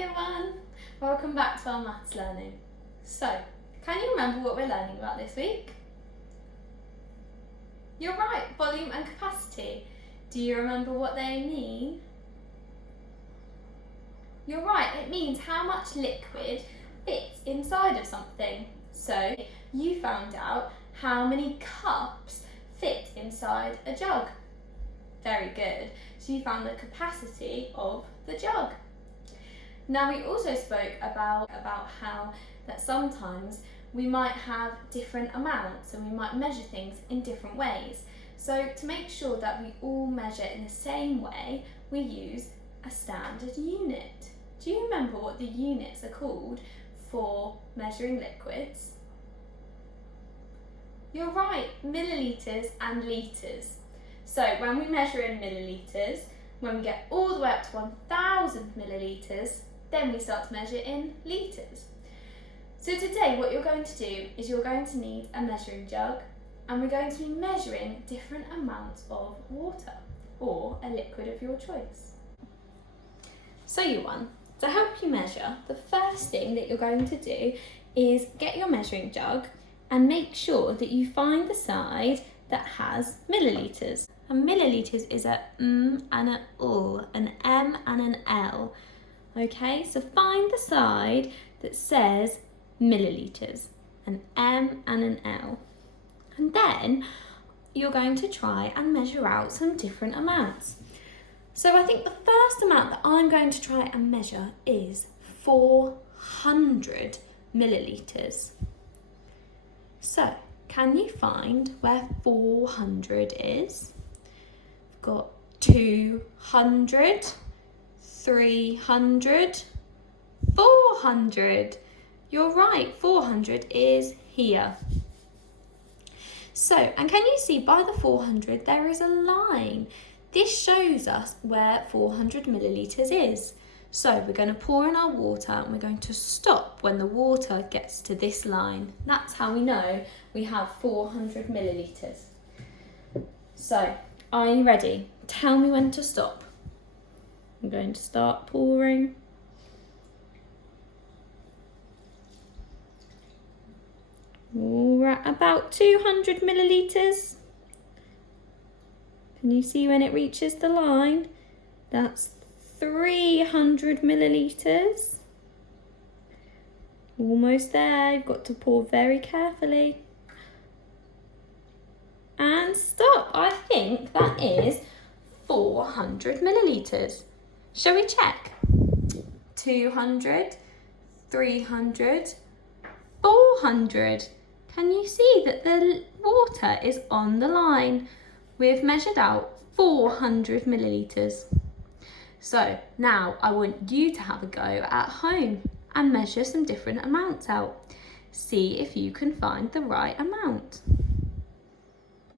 everyone! Welcome back to our maths learning. So, can you remember what we're learning about this week? You're right, volume and capacity. Do you remember what they mean? You're right, it means how much liquid fits inside of something. So, you found out how many cups fit inside a jug. Very good. So you found the capacity of the jug. Now we also spoke about how that sometimes we might have different amounts and we might measure things in different ways. So to make sure that we all measure in the same way, we use a standard unit. Do you remember what the units are called for measuring liquids? You're right, millilitres and litres. So when we measure in millilitres, when we get all the way up to 1,000 millilitres, then we start to measure in litres. So today what you're going to do is you're going to need a measuring jug, and we're going to be measuring different amounts of water or a liquid of your choice. So Yuan, to help you measure, the first thing that you're going to do is get your measuring jug and make sure that you find the side that has millilitres. And millilitres is a and a an M and an L. Okay, so find the side that says millilitres, an M and an L. And then you're going to try and measure out some different amounts. So I think the first amount that I'm going to try and measure is 400 millilitres. So, can you find where 400 is? We've got 200, 300, 400. You're right, 400 is here. So, and can you see by the 400 there is a line? This shows us where 400 millilitres is. So we're going to pour in our water and we're going to stop when the water gets to this line. That's how we know we have 400 millilitres. So, are you ready? Tell me when to stop. I'm going to start pouring. We're at about 200 millilitres. Can you see when it reaches the line? That's 300 millilitres. Almost there, you've got to pour very carefully. And stop, I think that is 400 millilitres. Shall we check? 200, 300, 400. Can you see that the water is on the line? We've measured out 400 millilitres. So now I want you to have a go at home and measure some different amounts out. See if you can find the right amount.